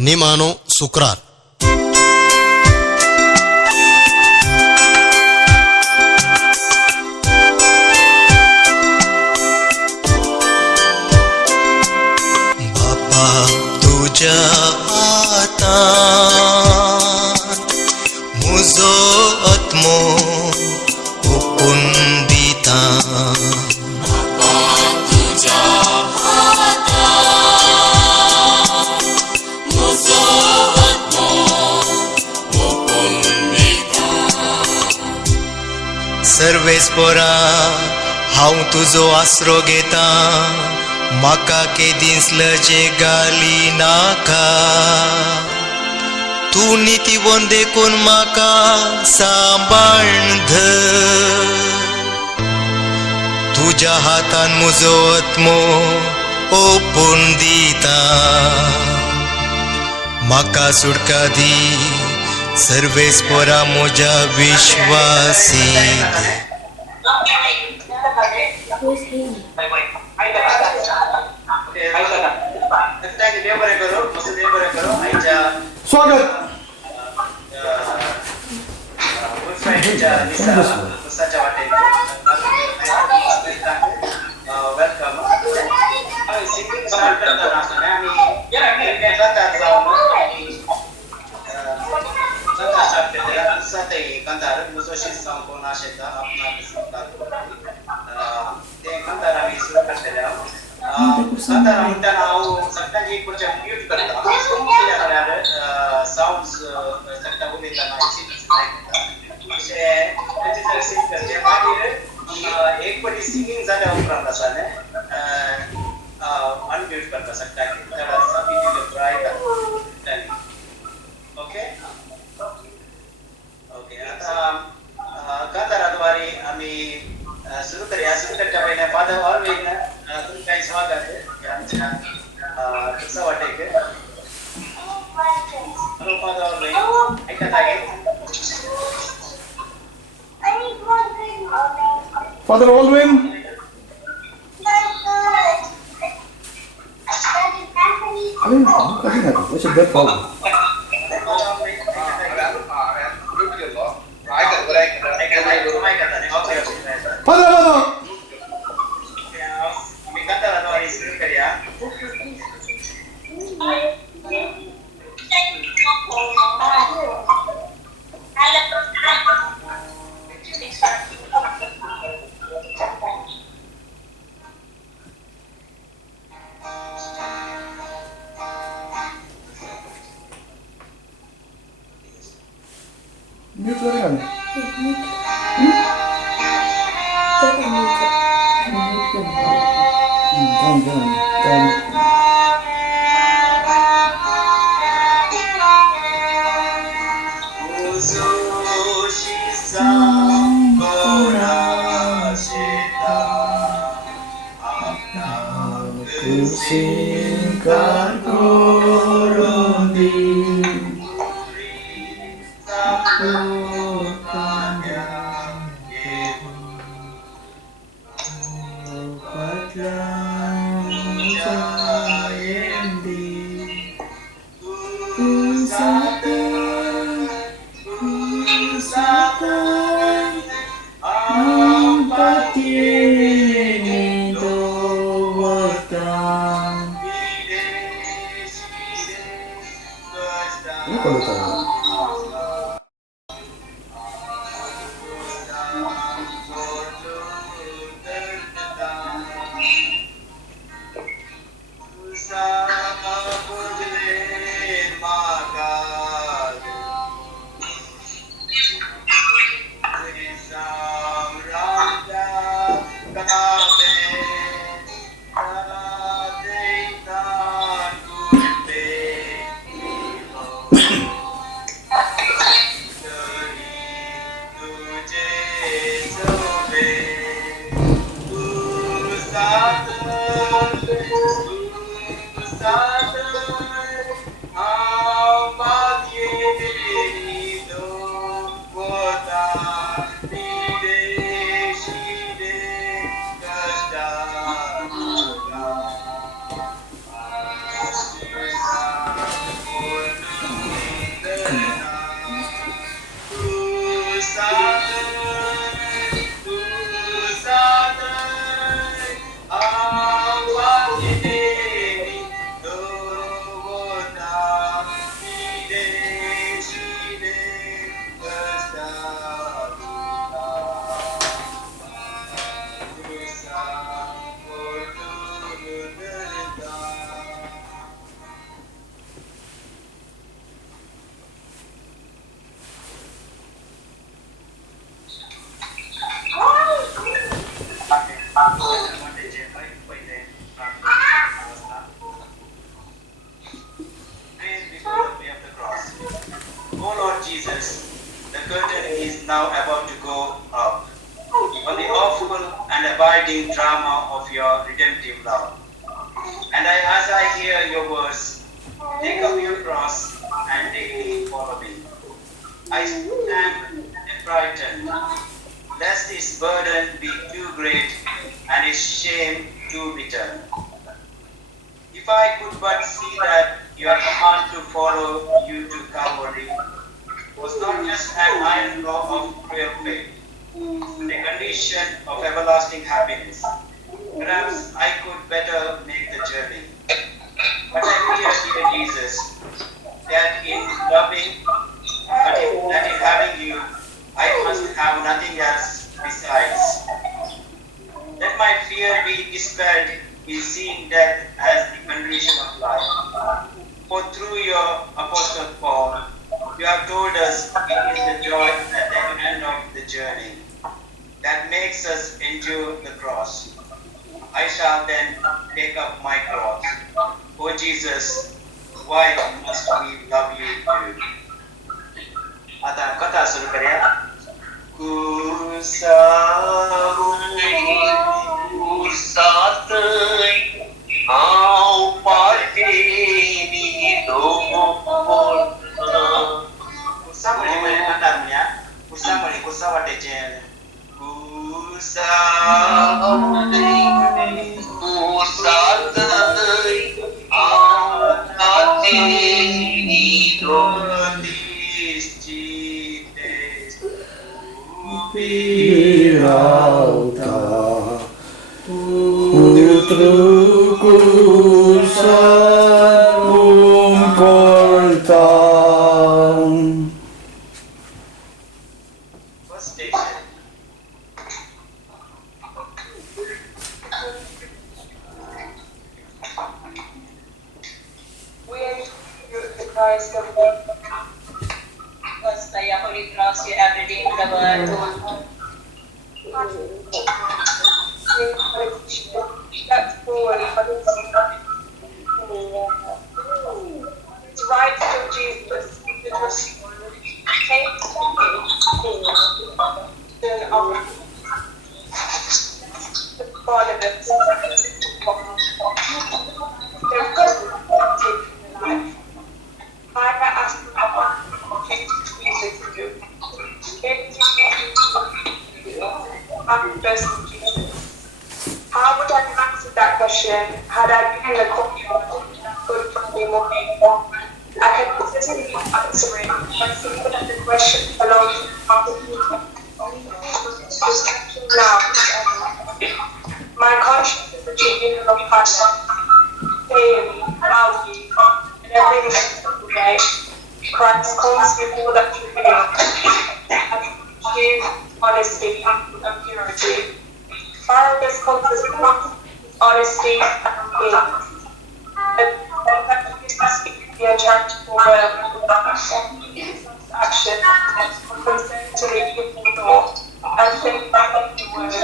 Nimano Sukrar. Bapa tuja ata muzo atmo upundita. सर्वेस्परा हांव तुजो आसरो घेता म्हाका केदींसलचे गाली नाका तूं नितीवन देखून म्हाका सांबाळन धर तुज्या हातान म्हजो आत्मो ओपून दिता म्हाका सुटका दी सर्वेस्परा म्हज्या विश्वासीक स्वागत एक पटी सिंगिंग झाल्या उपरांत आसा न्ही अनम्यूट करता शकता की तर सभी दिले ट्राय कर ओके ओके आता कांताराद्वारे आम्ही सुरू करूया सुरू करता पहिले फादर ऑलविन तुम्ही काही स्वागत आहे आमच्या कसं वाटेल हॅलो फादर ऑलविन ऐकत आहे Father Olvin. What's your bed problem? Father. Mute keren. O Lord Jesus, the curtain is now about to go up on the awful and abiding drama of your redemptive love. And as I hear your words, take up your cross and daily follow me. I stand frightened, lest its burden be too great and its shame too bitter. If I could but see that your command to follow you to Calvary was not just an iron law of cruel fate, but a condition of everlasting happiness, perhaps I could better make the journey. But I fear, dear Jesus, that in loving, that in having you, I must have nothing else besides. Let my fear be dispelled in seeing death as the condition of life. For through your Apostle Paul, you have told us it is the joy at the end of the journey that makes us endure the cross. I shall then take up my cross. O Jesus, why must we love you too? आता कथा सुरु करें. Pirauta Putru Khursa Umportam. First station. We enter the Christ of God. By your holy cross, you have redeemed the world. That's forward. It's right of Jesus. It was came to the God of it. I ask Jesus to do. I'm best in Jesus. How would I have answered that question had I been in the courtyard good Friday morning? I can consistently answer it by saying that the question belongs to now. My conscience is a tribunal of passion, daily, hourly, and every single day. Christ comes before that tribunal and truth, honesty, and purity. Barabbas comes as honesty and faith. And that must be a charitable word action, consent to the evil thought, and think back on the word, and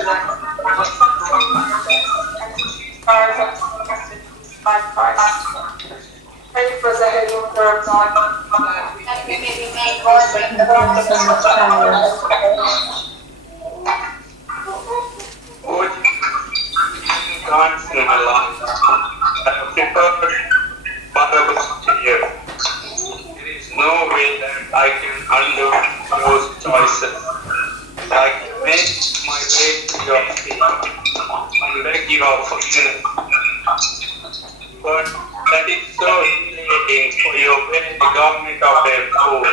to choose Barabbas to crucify Christ. Pray for the Holy Mother of God. Times in my life, I have prepared Barabbas to you. There is no way that I can undo those choices. I can make my way to your feet and beg your forgiveness. But that is so late praying for your very government of their food.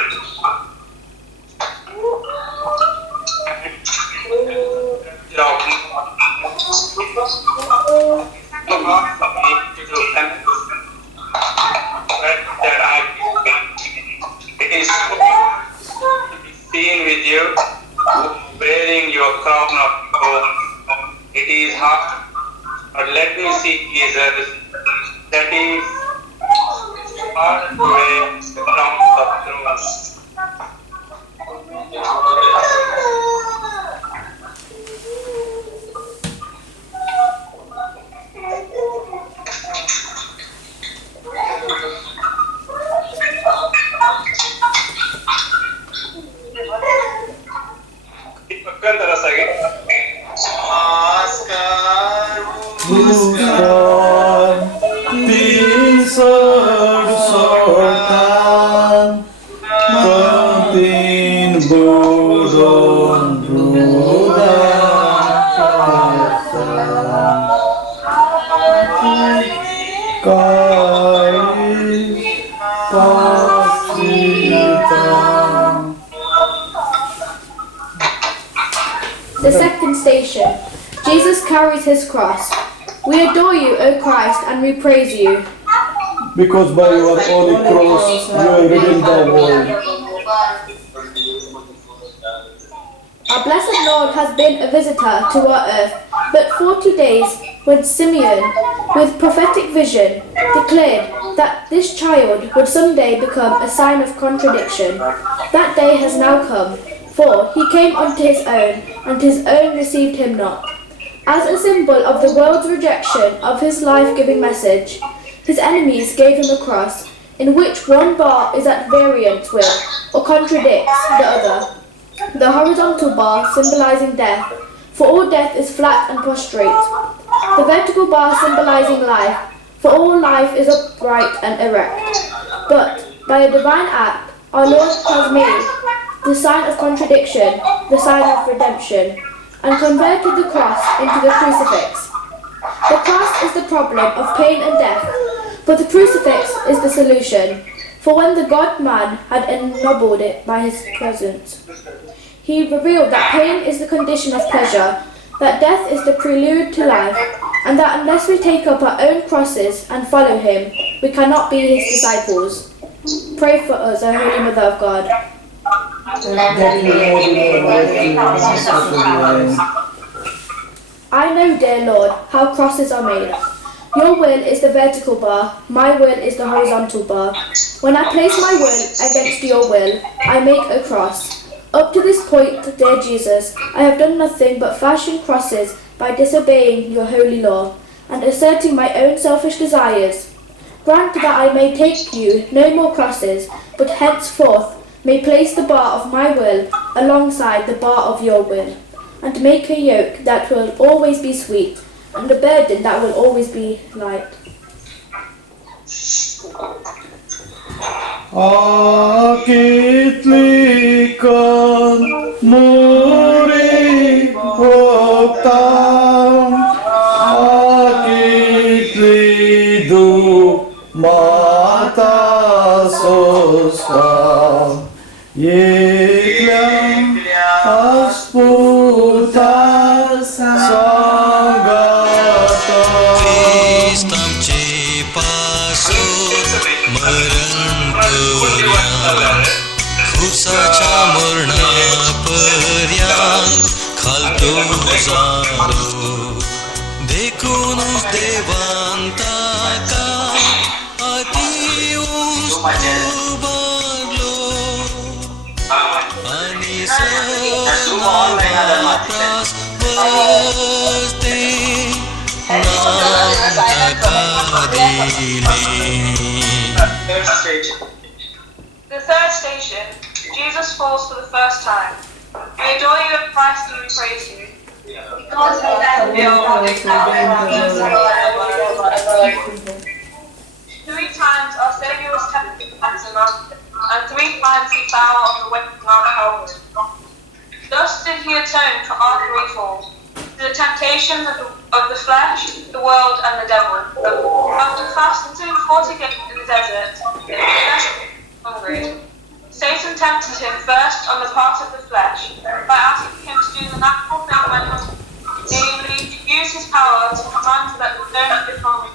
It is so to be seen with you wearing your crown of thorns. It is hard, but let me see Jesus. That is hard to wear the crown of thorns. Deepak, terus lagi. Bukan tisar sortan pentin burung rudan kai pasitan. The second station. Jesus carries his cross. We adore you, O Christ, and we praise you. Because by your holy cross you have redeemed the world. Our blessed Lord has been a visitor to our earth, but 40 days when Simeon, with prophetic vision, declared that this child would someday become a sign of contradiction. That day has now come, for he came unto his own, and his own received him not. As a symbol of the world's rejection of his life-giving message, his enemies gave him a cross, in which one bar is at variance with, or contradicts, the other. The horizontal bar symbolizing death, for all death is flat and prostrate. The vertical bar symbolizing life, for all life is upright and erect. But, by a divine act, our Lord has made the sign of contradiction, the sign of redemption, and converted the cross into the crucifix. The cross is the problem of pain and death, but the crucifix is the solution. For when the God-man had ennobled it by his presence, he revealed that pain is the condition of pleasure, that death is the prelude to life, and that unless we take up our own crosses and follow him, we cannot be his disciples. Pray for us, O Holy Mother of God. I know, dear Lord, how crosses are made. Your will is the vertical bar, my will is the horizontal bar. When I place my will against your will, I make a cross. Up to this point, dear Jesus, I have done nothing but fashion crosses by disobeying your holy law and asserting my own selfish desires. Grant that I may take you no more crosses, but henceforth may place the bar of my will alongside the bar of your will, and make a yoke that will always be sweet, and a burden that will always be light. Akitlikan muri oktam, akitlidu mata soskam, yeklam asputas sagatam. Kristam ce pasut mărântăream, Khursa cea mărna păream, Khalto zaro, Decunus devanta ca, Atius tubaglo, Anisa mavapras vaste, Third station. The third station, Jesus falls for the first time. We adore you, Christ, and we praise you. Because we Three times our Saviour was tempted at the mountain, and three times he fell on the way to Mount Calvary. Thus did he atone for our three falls, the temptations of the flesh, the world, and the devil. After fasting 40 days in the desert, hungry. Satan tempted him first on the part of the flesh by asking him to do the natural thing when namely to use his power to command that the donut be hungry.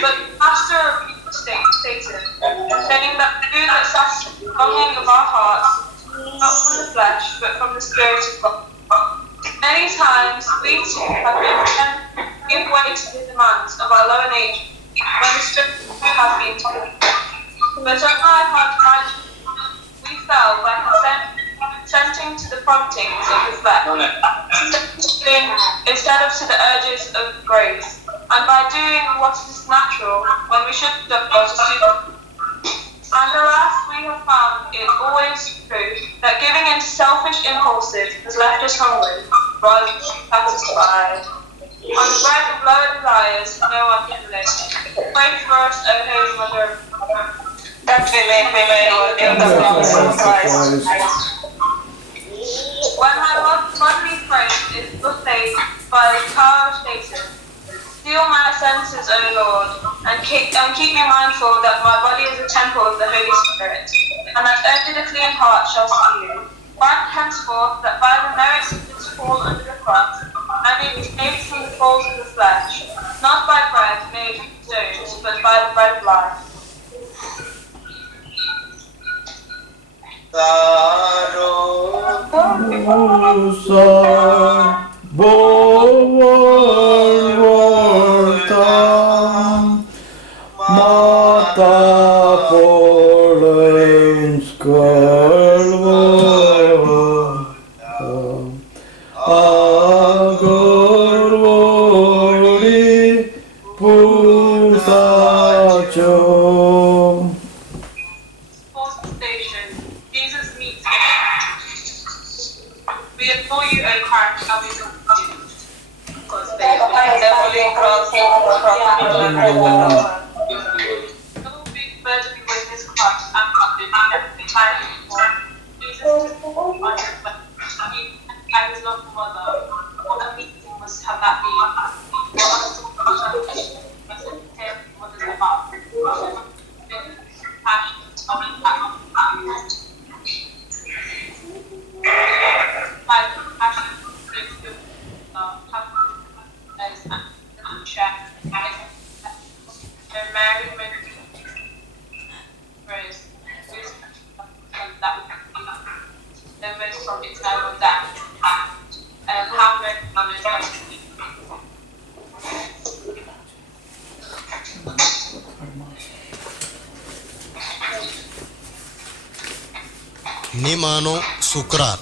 But the master rebuked Satan, saying that the food that satisfies the longing of our hearts not from the flesh, but from the Spirit of God. Many times we too have been tempted to give way to the demands of our lower nature when the Spirit has been taken. But on our heart righteousness, we fell by consenting to the promptings of the flesh, instead of to the urges of grace, and by doing what is natural when we should have done what is suitable. And alas, we have found it always true that giving in to selfish impulses has left us hungry rather than satisfied. On the bread of lower desires, no one can live. Pray for us, O Holy Mother, that we may prevail in the promise of Christ. When my bodily frame is buffeted by the power of Satan, seal my senses, O Lord, and keep me mindful that my body is a temple of the Holy Spirit, and that only the clean heart shall see you. Grant henceforth that by the merits of this fall under the cross, I may be saved from the falls of the flesh, not by bread made from stones, but by the bread of life. Mata polens agorvori pulsachom. Fourth station, Jesus meets me. We adore you, O Christ, and we love you. Fourth station, the Holy Cross, no big burden with his cross, and every time Jesus on his and his loved mother. What a meeting must have that been? From eternal death and have mercy on us. Nimano Sukrar.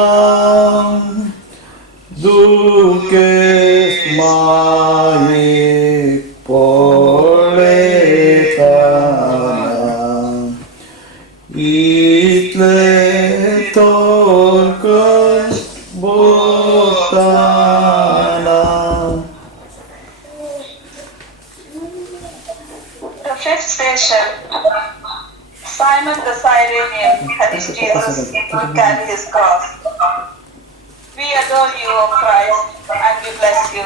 Conrotonam duces mahic poletanam itle torcus botanam. The fifth station, Simon the Cyrenian helped Jesus to carry his cross. We adore you, O Christ, and we bless you.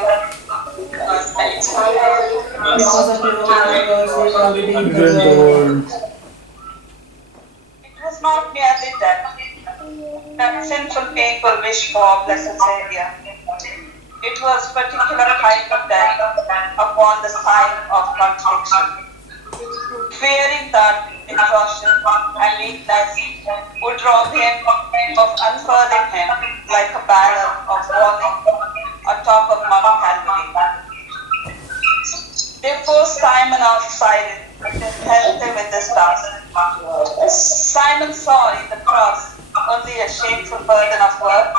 Because of your already in the world. It was not merely that sinful people wish for blessed Savior. It was particular kind of death upon the sign of contradiction, fearing that exhaustion and weakness would rob him of unfurling him like a banner of warning on top of Mount Calvary. Therefore Simon of Cyrene helped him with this task. Simon saw in the cross a burden of work,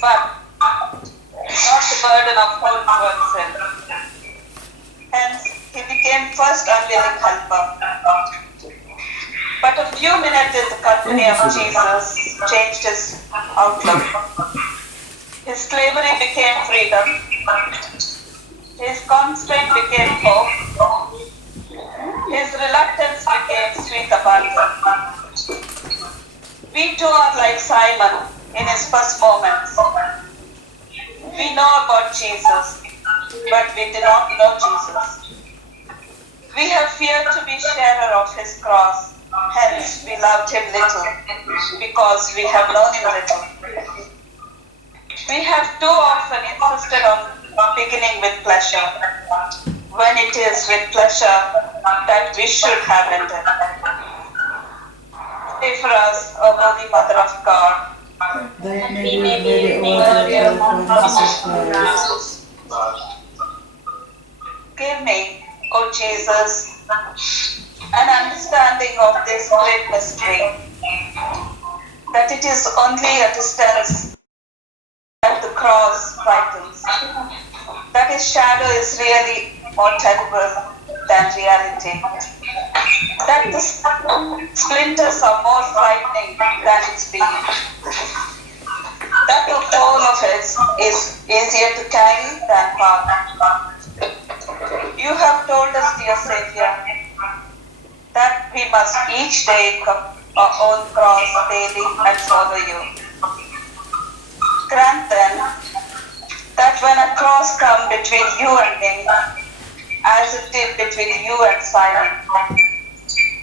but not the burden of towards him. Hence, he became first unwilling helper. But a few minutes in the company of Jesus changed his outlook. His slavery became freedom. His constraint became hope. His reluctance became sweet abundance. We too are like Simon in his first moments. We know about Jesus, but we do not know Jesus. We have feared to be sharer of his cross, hence we loved him little, because we have known him little. We have too often insisted on beginning with pleasure, when it is with pleasure that we should have ended. Pray for us, O Holy Mother of God, that may be very worthy of the promises of Christ. give me, O Jesus, an understanding of this great mystery, that it is only a distance that the cross frightens, that his shadow is really more terrible than reality, that the splinters are more frightening than its beam, that the whole of it is easier to carry than part. You have told us, dear Savior, that we must each take up our own cross daily and follow you. Grant then that when a cross comes between you and me, as it did between you and Simon,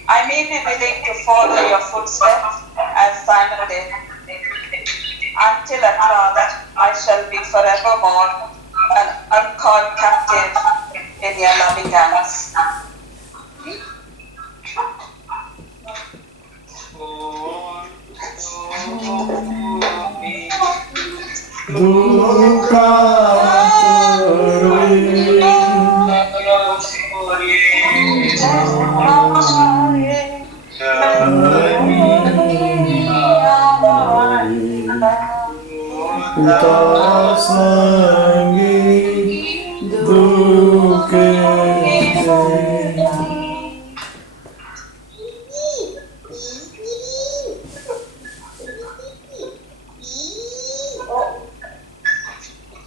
I may be willing to follow your footsteps as Simon did, until at last I shall be forevermore an uncaught captive in your loving hands.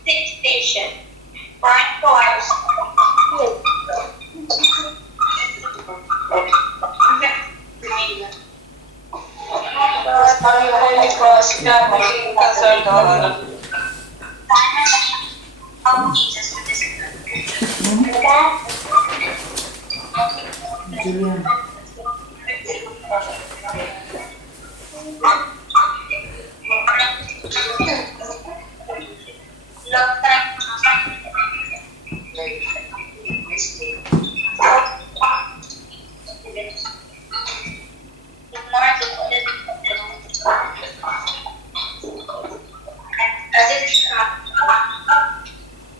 Sixth station, Brian Forest. Holy Cross, God, be concerned over. Help Jesus with this. Julian. Love that.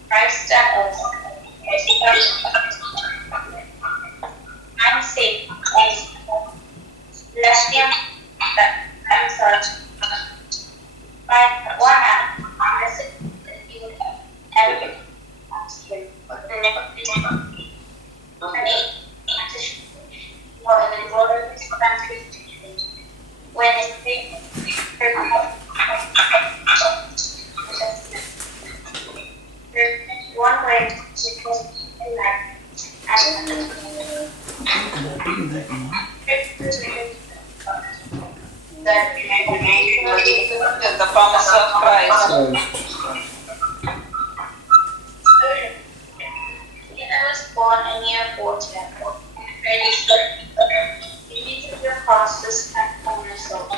Christ and us. I'm safe. Bless him that I'm such. By one hand, blessed that you ever been. But the never be. And it more than the border of this country. When it came, one way to go in life. And that we may remain In the promise of Christ. I was born a near Portland, ready to immediately across the spectrum myself.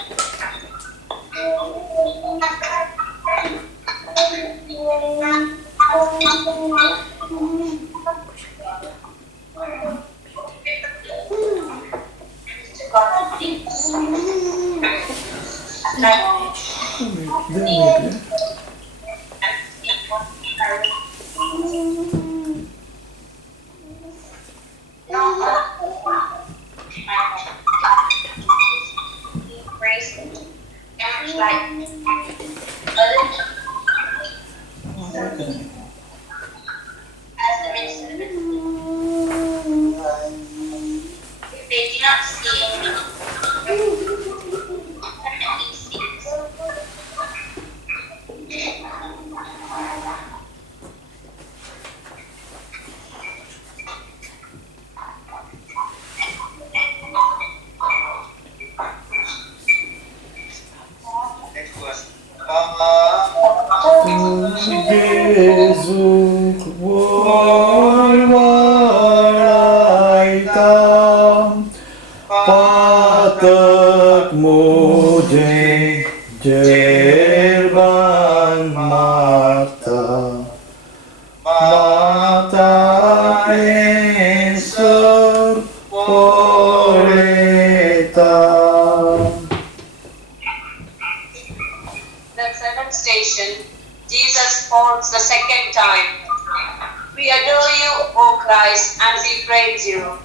To God, please. Embrace it. like as the minister, if they do not see any, Next verse. Gezuk walwalaita patak mujhe jerban mata mata ensur poleta. The seventh station, Jesus falls the second time. We adore you, O Christ, and we praise you.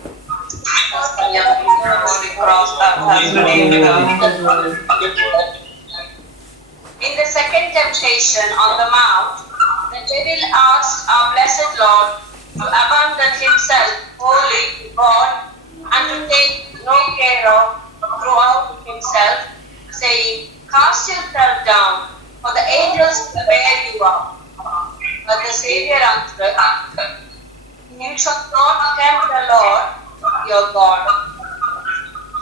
In the second temptation on the mount, the devil asked our blessed Lord to abandon himself wholly to God and to take no care of throughout himself, saying, "Cast yourself down, for the angels will bear you up." But the Savior answered, "You shall not tempt the Lord your God."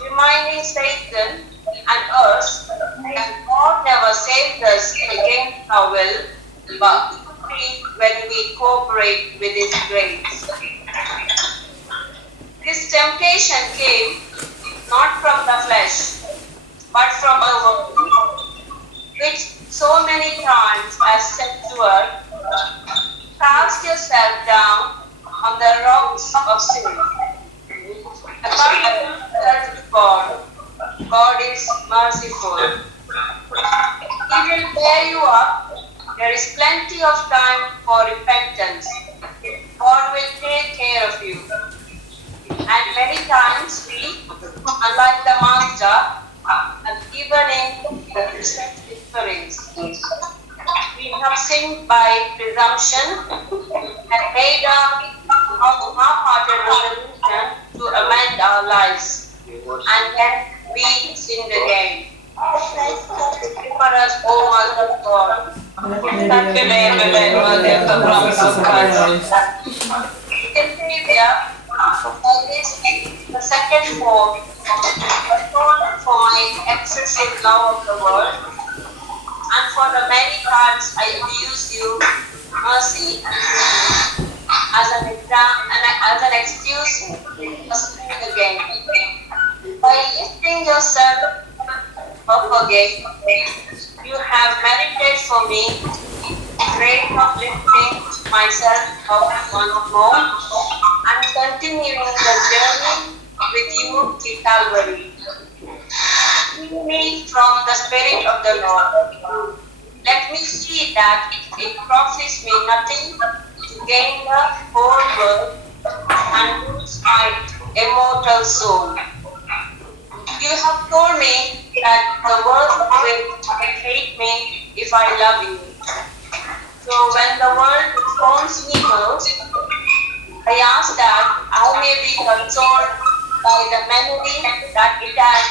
Reminding Satan and us that God never saved us against our will, but only when we cooperate with His grace. This temptation came not from the flesh, but from the world, which so many times has said to us, "Cast yourself down on the rocks of sin." According to God, God is merciful. He will bear you up. There is plenty of time for repentance. God will take care of you. And many times we, unlike the Master, have given in the sufferings. We have sinned by presumption and made a half-hearted resolution to amend our lives, and then we sinned again. For us, O Mother of God, Savior, always the second form, atonement for my excessive love of the world, and for the many times I abused you, mercy and forgiveness as an excuse for sinning again. By lifting yourself up again, you have merited for me the grace of lifting myself up once more and continuing the journey with you to Calvary. Free me from the Spirit of the Lord. Let me see that it profits me nothing to gain the whole world and lose my immortal soul. You have told me that the world will hate me if I love you. So when the world scorns me most, I ask that I may be consoled by the memory that it has.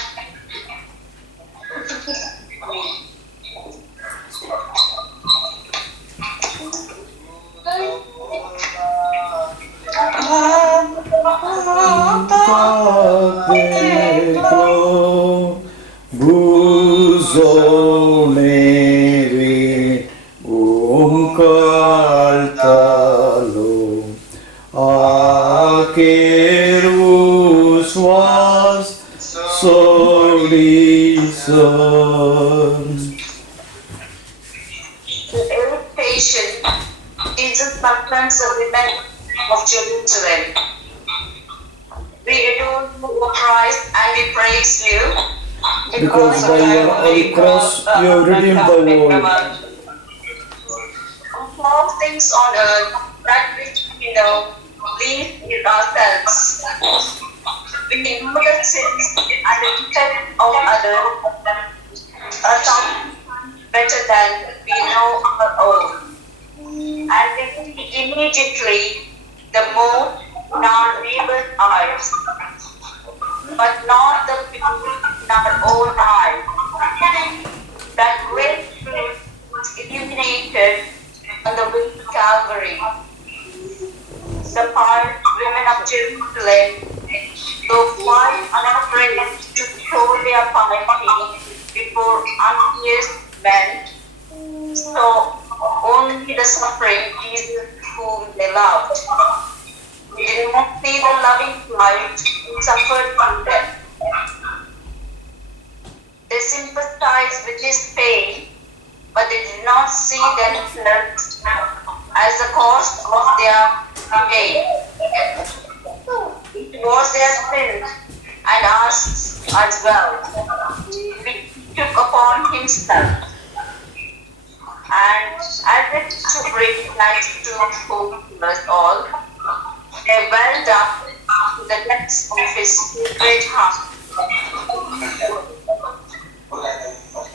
Buzoneri umkaltalo akerus was solison. The eighth patient, Jesus confronts the women of Jerusalem. We adore you, O Christ, and we praise you. Because by your holy cross you have redeemed the world. Of all things on earth, that which we know, leave with ourselves. We know the sins and the defects of others, something better than we know our own. And immediately the moon in our neighbor's eyes, but not the beauty in our own eyes. That great truth was illuminated on the way to Calvary. The pious women of Jerusalem, though quite unafraid to show their piety before impious men, saw only the suffering Jesus whom they loved. They did not see the loving Christ who suffered for them. They sympathized with his pain, but they did not see themselves as the cause of their pain. It was their sin and ours as well, which he took upon himself. And as if to bring light to us all, they welled up to the depths of his great heart.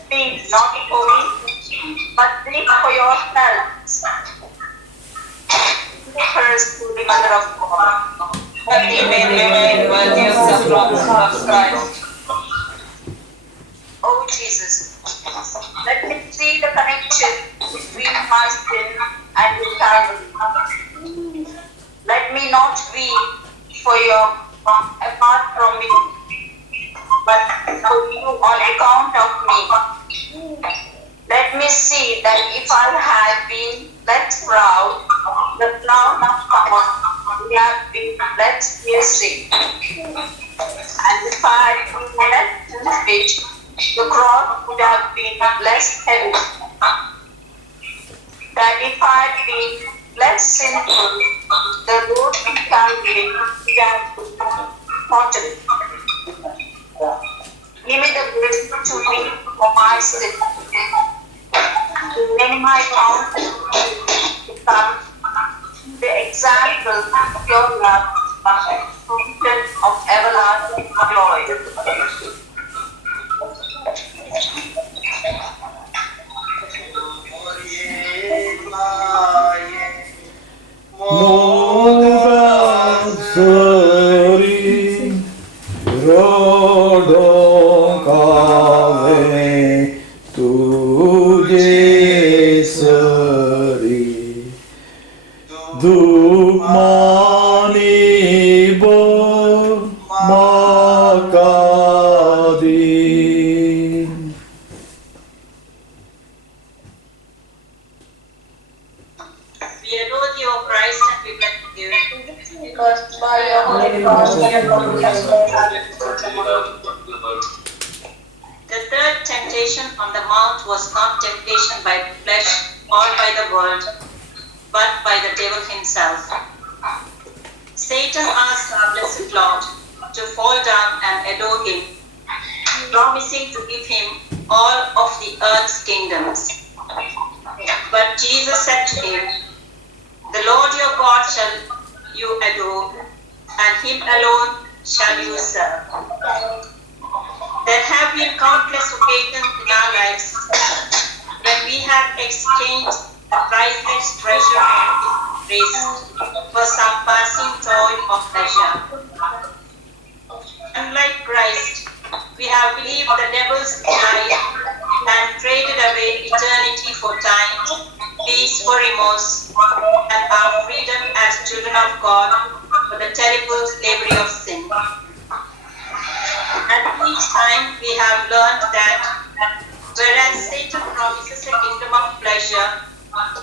Please, not for me, but please for yourselves. First, to the Mother of God. Holy Mary, worthy of the promise of Christ. Oh Jesus, let me see the connection between my sin and your Calvary. Let me not weep for your apart from me, but for you on account of me. Let me see that if I had been less proud, the crown of power would have been less piercing. And if I had been less selfish, the cross would have been less heavy. That if I had been less sinful, the road to Calvary would have been shortened. Give me the grace to weep for my sin. May my counsel become the example of your love, fountain of everlasting joy. Mogasari Rodon Kave Tuje Sari Dukmani Bo Makadin. We adore thee, O Christ, and we bless you. Because by your holy cross we have The third temptation on the mount was not temptation by flesh or by the world, but by the devil himself. Satan asked our blessed Lord to fall down and adore him, promising to give him all of the earth's kingdoms. But Jesus said to him, "The Lord your God shall you adore, and him alone shall you serve." There have been countless occasions in our lives when we have exchanged the priceless treasure of grace for some passing toy or pleasure. Unlike Christ, we have believed the devil's lie and traded away eternity for time, peace for remorse, and our freedom as children of God for the terrible slavery of sin. And each time we have learned that whereas Satan promises a kingdom of pleasure,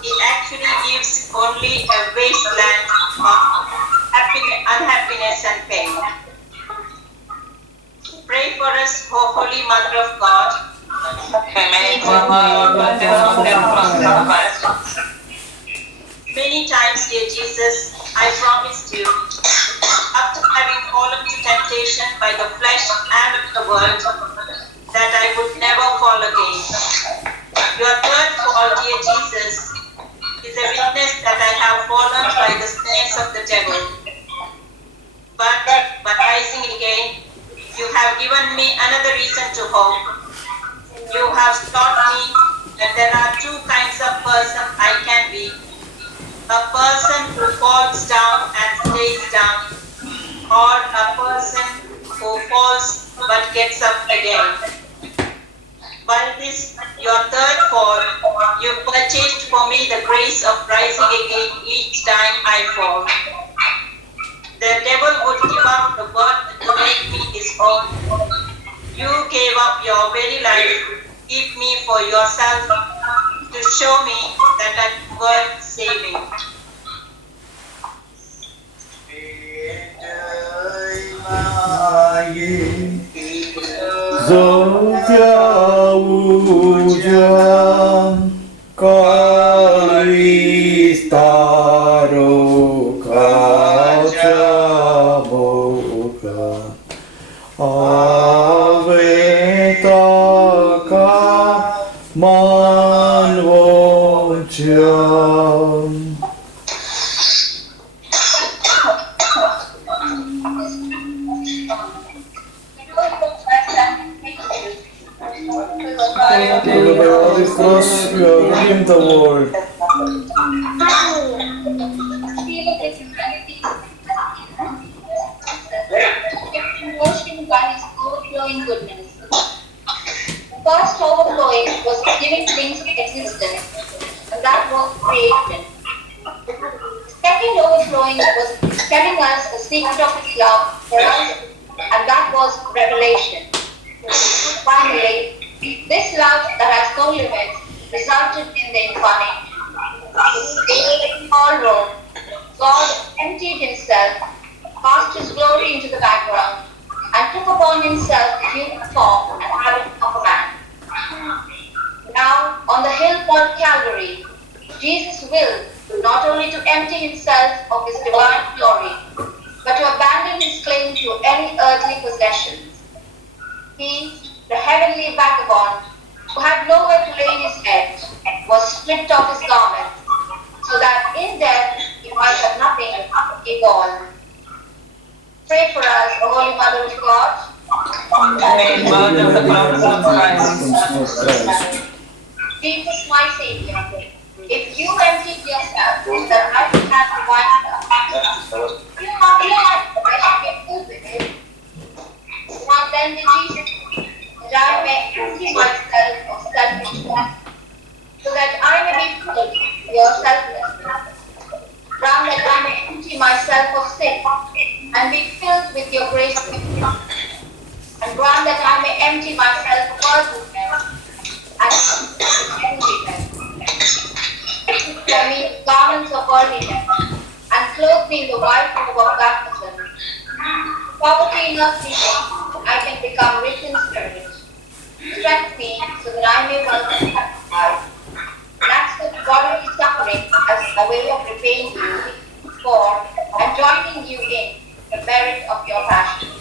he actually gives only a wasteland of unhappiness and pain. Pray for us, O Holy Mother of God. Many times, dear Jesus, I promised you, after having fallen to temptation by the flesh and of the world, that I would never fall again. Your third fall, dear Jesus, is a witness that I have fallen by the snares of the devil. But by rising again, you have given me another reason to hope. you have taught me that there are two kinds of person I can be. A person who falls down and stays down, or a person who falls but gets up again. By this, your third fall, you purchased for me the grace of rising again each time I fall. The devil would give up the world to make me his own. You gave up your very life, keep me for yourself, to show me that I'm worth saving. Zodiam Kalistaro Kachaboka Avetaka Manvocham. Through the Holy Cross, you have redeemed the world. Emotion by his overflowing goodness. The first overflowing was giving things existence, and that was creation. The second overflowing was telling us the secret of his love for us, and that was revelation. Finally, this love that has no limits resulted in the incarnation. In all Rome, God emptied himself, cast his glory into the background, and took upon himself the human form and habit of a man. Now, on the hill called Calvary, Jesus willed not only to empty himself of his divine glory, but to abandon his claim to any earthly possessions. He, the heavenly vagabond, who had nowhere to lay his head, was stripped of his garments, so that in death he might have nothing to give all. Pray for us, O Holy Mother of God. Mother of the cross of Christ. Jesus, my Savior, if you emptied yourself so that I could have divine love, you have realized that I should be filled with it. Now then, the Jesus, that I may empty myself of selfishness, so that I may be filled with your selflessness. Grant that I may empty myself of sin and be filled with your grace, and grant that I may empty myself of worldliness and enviness. For me garments of worldliness and clothe me in the white robe of baptism. Poverty enough living, I can become rich in spirit. Strengthen me so that I may well be satisfied. And accept bodily suffering as a way of repaying you for and joining you in the merit of your passion.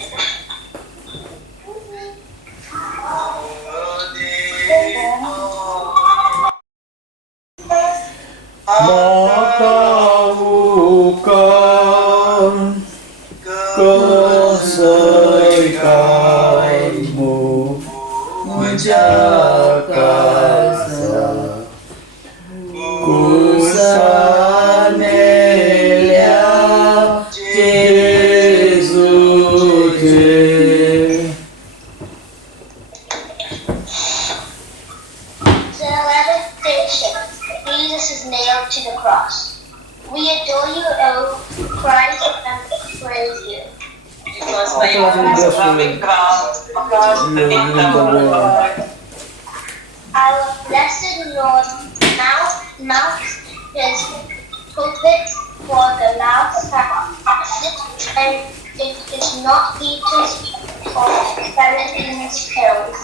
Makaukan kesaikamu Jakasa Kusanelia Jesu The 11th station, Jesus is nailed to the cross. We adore you, O Christ, and praise you. Because by your loving cross, across the kingdom of God. Our blessed Lord now mounts his pulpit for the loud sacrifice, and it is not eaten or Philistines' hills,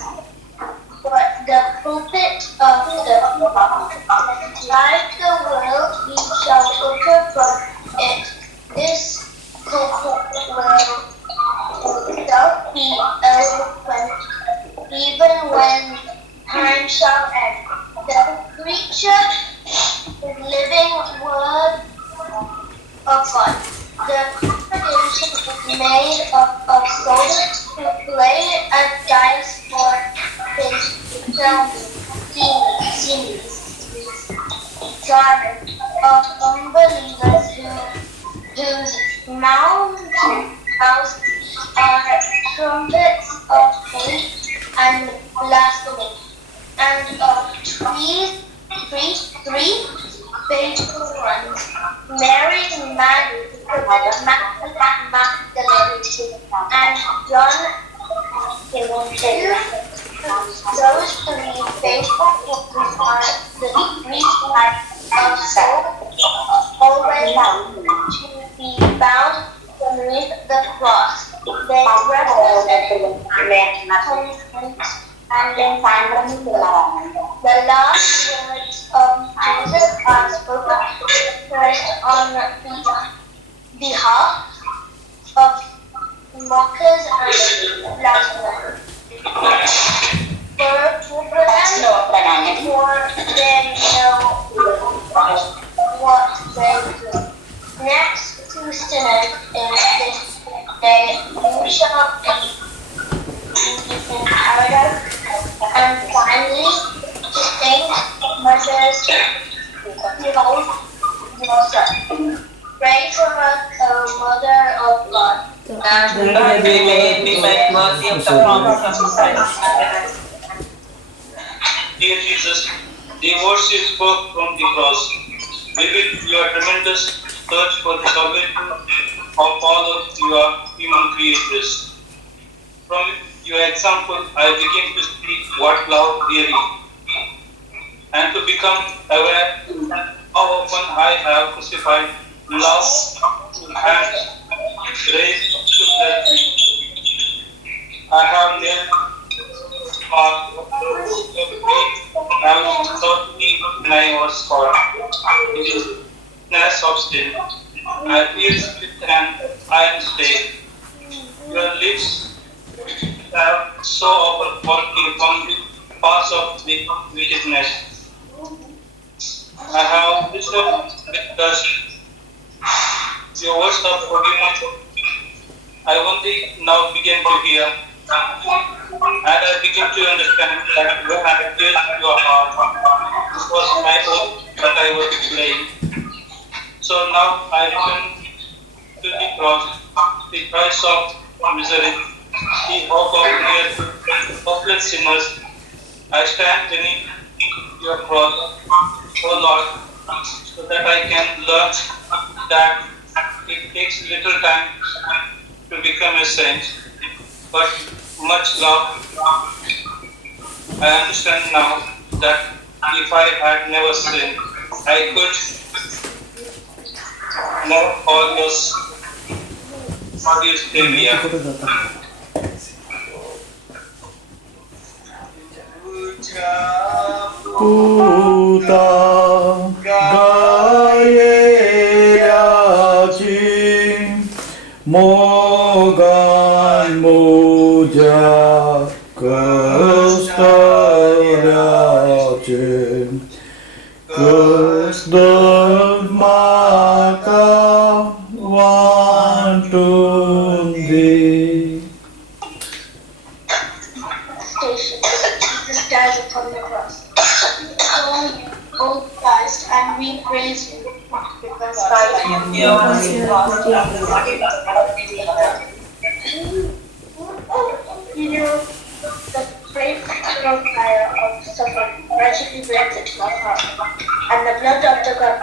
but the pulpit of the like the world we shall utter from it. This pulpit will itself be eloquent, even when time shall end. The creature, the living word of God. The congregation is made up of soldiers who play and dice for his eternal garment of unbelievers whose mouths are trumpets of hate and blasphemy, and of three faithful ones, Mary Magdalene, and John. Those three faithful ones are the three types of soul, always to be bound beneath the cross. They represent atonement and environment. The last words of Jesus are spoken first on behalf of mockers and blasphemers. For they know what they do. Next to sinners in this day, you shall be in paradise. And finally, saints, mothers, behold your son. Pray for us, O Mother of God. That we may be by mercy of the promise of Christ. Dear Jesus, the words you spoke from the cross reveal your tremendous search for the salvation of all of your human creatures. From your example, I begin to see what love really is, and to become aware how often I have crucified love and grace to bless me. I have nailed have taught me when I was caught in the snares of sin. I pierced with an iron stake. Your lips have so often called me from the paths of wickedness. I have listened with thirst your words of forgiveness. I only now begin to hear, and I begin to understand that when I pierced your heart, this was my oath that I was playing. So now I turn to the cross, the price of misery, the hope of near hopeless sinners. I stand beneath your cross, O Lord, so that I can learn that it takes little time to become a saint, but much love. I understand now that if I had never sinned, I could never call yours Savior. Puta 가해야지 모간 모자 그스터야지 그스더마가 완tun디. Jesus died upon the cross. So, O Christ, and we praise you, because by you know, the great eternal fire of suffering gradually burns into my heart, and the blood of the God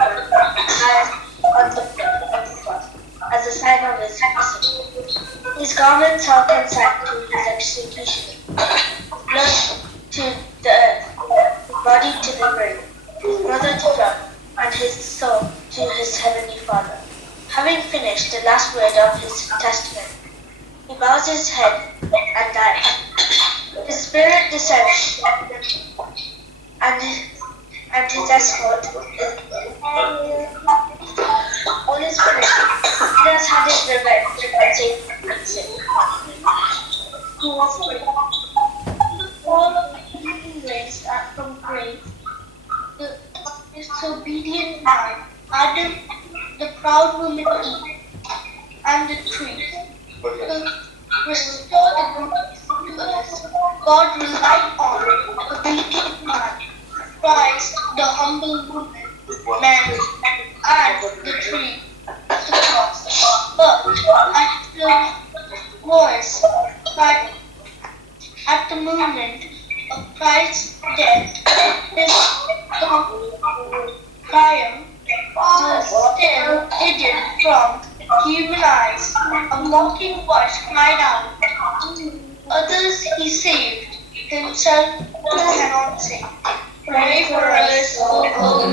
on the foot of the cross, as a sign of his mercy. His garments are consigned to his execution, blood to the earth, his body to the grave, his brother to God, and his soul to his heavenly Father. Having finished the last word of his testament, he bows his head and dies. His spirit descends, and his escort is all is finished. He has had his revenge and sin. He was free. All of the human race are from grace. The disobedient man, Adam, the proud woman Eve, and the tree. To restore the goodness to us, God relied on the obedient man, Christ, the humble woman, Mary and the tree of the cross. But at the voice, at the moment of Christ's death, his triumph was still hidden from human eyes. A mocking voice cried out, "Others he saved, himself cannot save. Pray for us, O Lord."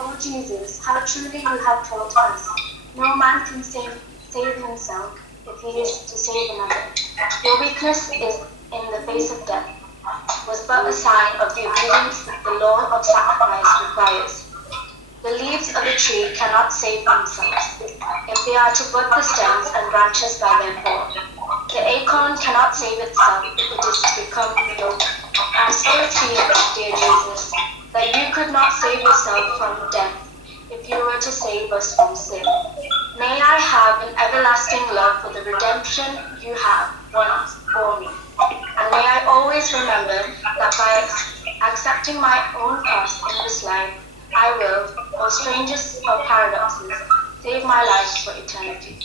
O Jesus, how truly you have taught us. No man can save himself if he is to save another. Your weakness is in the face of death was but a sign of the obedience that the law of sacrifice requires. The leaves of a tree cannot save themselves if they are to bud the stems and branches by their fall. The acorn cannot save itself if it is to become yoke. I so feel, dear Jesus, that you could not save yourself from death if you were to save us from sin. May I have an everlasting love for the redemption you have won for me. And may I always remember that by accepting my own cross in this life, I will, O strangest of paradoxes, save my life for eternity.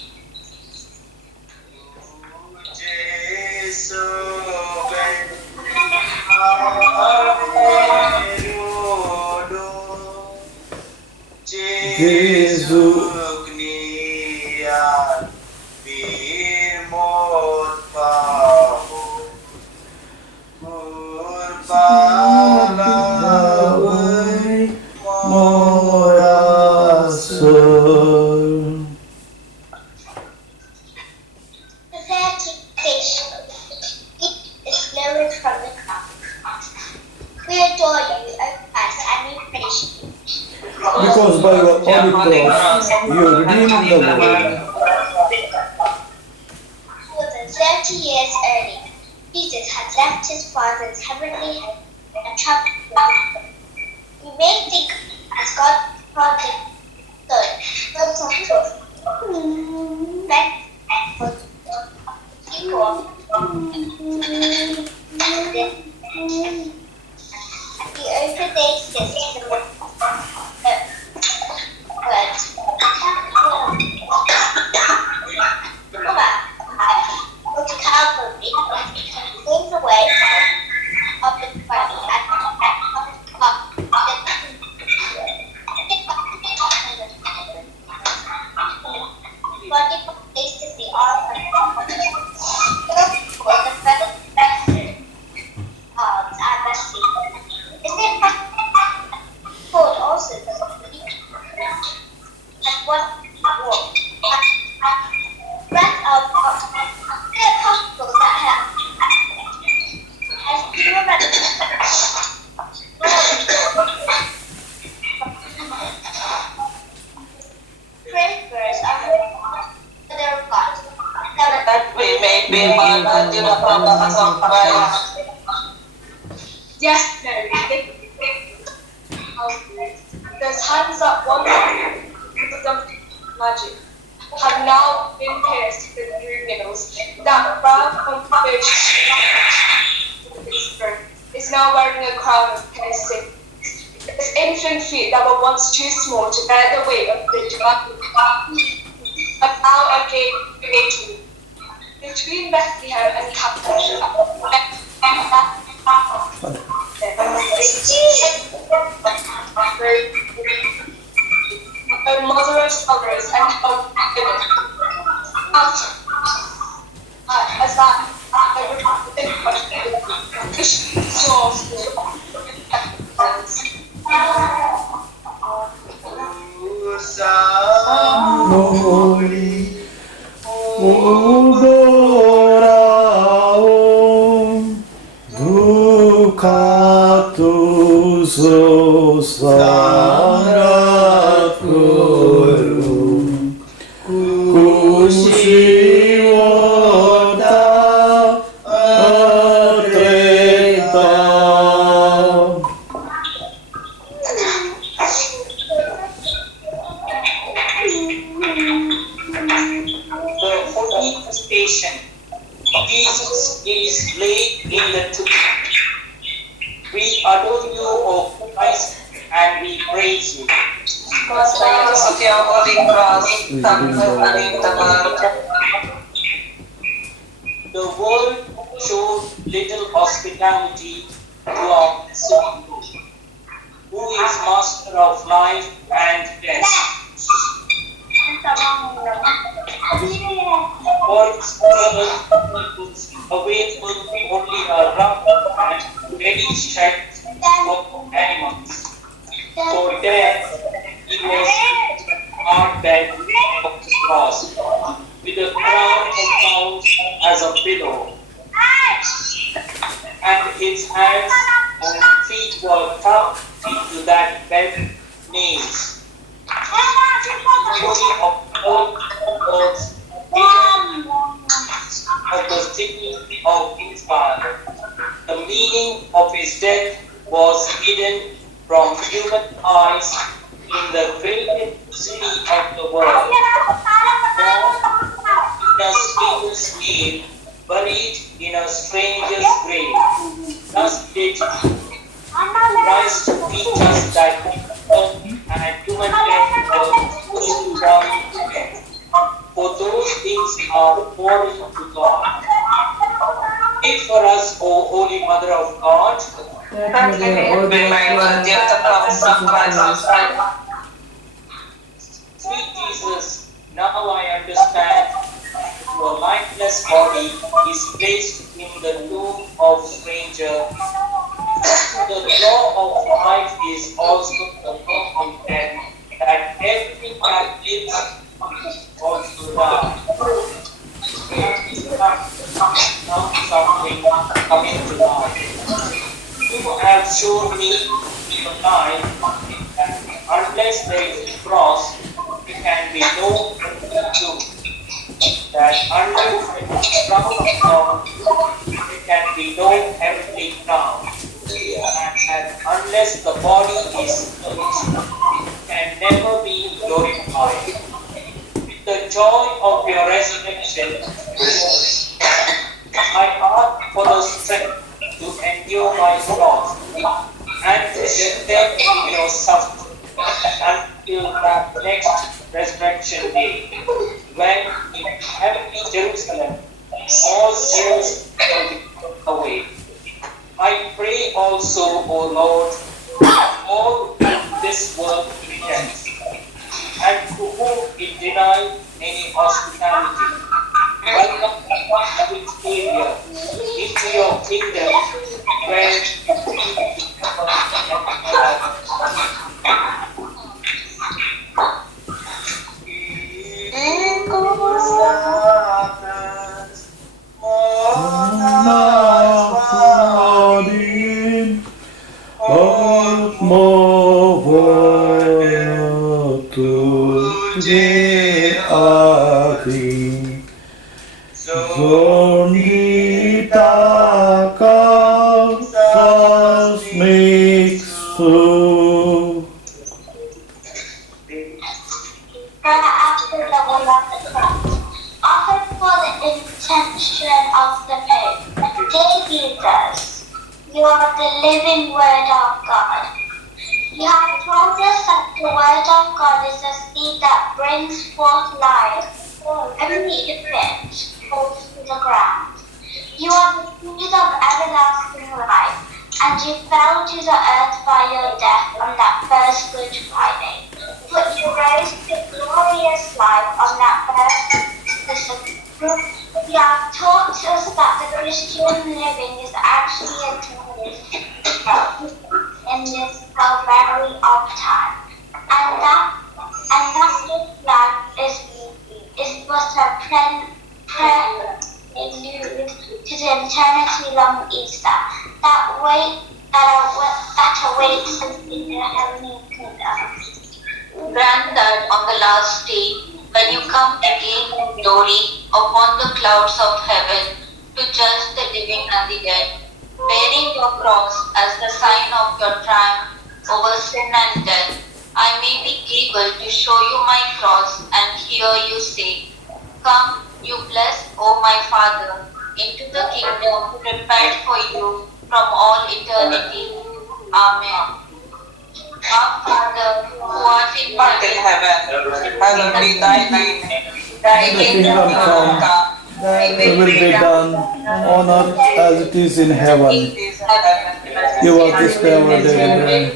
Because by your holy cross, you redeemed the world. More than 30 years earlier, Jesus had left his Father's heavenly heaven and traveled with him. We may think as God probably could, but some people the open day system words. Go to Calvary, leads the way of the body body places the arm and for the feather arms and mercy. Isn't it Paul also doesn't believe and what walk breath of possible that as you remember pray first of the God That we may be one unto the promise of Christ. Yes, Mary. Those hands that once with some magic have now been pierced with through nails. That proud confish is now wearing a crown of penitence. Those infant feet that were once too small to bear the weight of the divine have now again created. Between Bethlehem and O mother of sorrows and of women, as that Holy, Udoraum, Ducatus Sacrorum, Cusiota Atreta. The holy station. These is laid in the tomb. We adore you, O Christ, and we praise you. Because of your holy cross, come to redeem the world. The world showed little hospitality to our Savior, who is master of life and death. For its purpose, awakened only a rough and ready shed of animals. For death, he was hard bed of the cross, with a crown of thorns as a pillow, and his hands and feet were tucked into that bed nails. The body of all was hidden of the city of Israel. The meaning of his death was hidden from human eyes in the greatest city of the world. In a stranger's cave, buried in a stranger's grave. Thus did Christ teach us that people and human death were fully born to death. For those things are foreign to God. Pray for us, O Holy Mother of God. That we may be worthy of the promise of Christ. Sweet Jesus, now I understand your lifeless body is placed in the tomb of stranger. The law of life is also the law of death, that everything that lives also dies. Now something coming to life. You have shown me tonight that unless there is a cross, there can be no tomb. That unless there is a crown of thorns, there can be no heavenly crown. And that unless the body is cleansed, it can never be glorified. With the joy of your resurrection, I ask for the strength to endure my cross and to share in your suffering until that next resurrection day, when in heavenly Jerusalem all tears will be put away. I pray also, O Lord, all this world rejects, and to whom it denies any hospitality. Welcome, loving Savior, into your kingdom, where offered for the intention of the Pope. Dear Jesus, you are the living Word of God. You have told us that the Word of God is a seed that brings forth life. Only if it falls to the ground. You are the seed of everlasting life, and you fell to the earth by your death on that first Good Friday. But you rose to glorious life on that first Christmas. You have taught us that the Christian living is actually a journey in this very odd time, and that this life is but a prelude to the eternity-long Easter that awaits us in the heavenly kingdom. Grant that on the last day, when you come again in glory upon the clouds of heaven to judge the living and the dead, bearing your cross as the sign of your triumph over sin and death, I may be able to show you my cross and hear you say, "Come, you blessed, O my Father, into the kingdom prepared for you from all eternity. Amen. Our Father, who art in heaven, hallowed be thy name. thy The kingdom come, thy will be done on earth as it is in heaven. Give us this day our daily bread.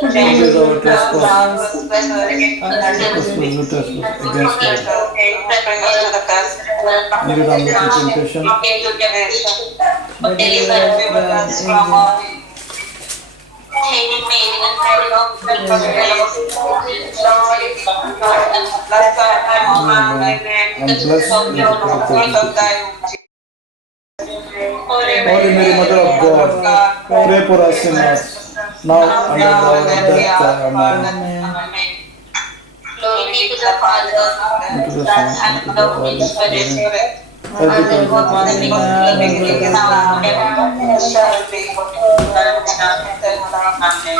Forgive our trespasses, against us. Lead us not into temptation, But deliver us from all evil. Hail Mary, full of grace, Blessed art thou among women, and blessed and is the fruit fruit of of thy womb, Jesus. Holy Mary, Mother of God, pray for us sinners, now and at the hour of death. Amen. Amen. Glory be to the Father, And to the Son, and to the Holy Spirit, as And it it was was in in the the beginning, beginning, is now, and ever shall be, world without end. Amen.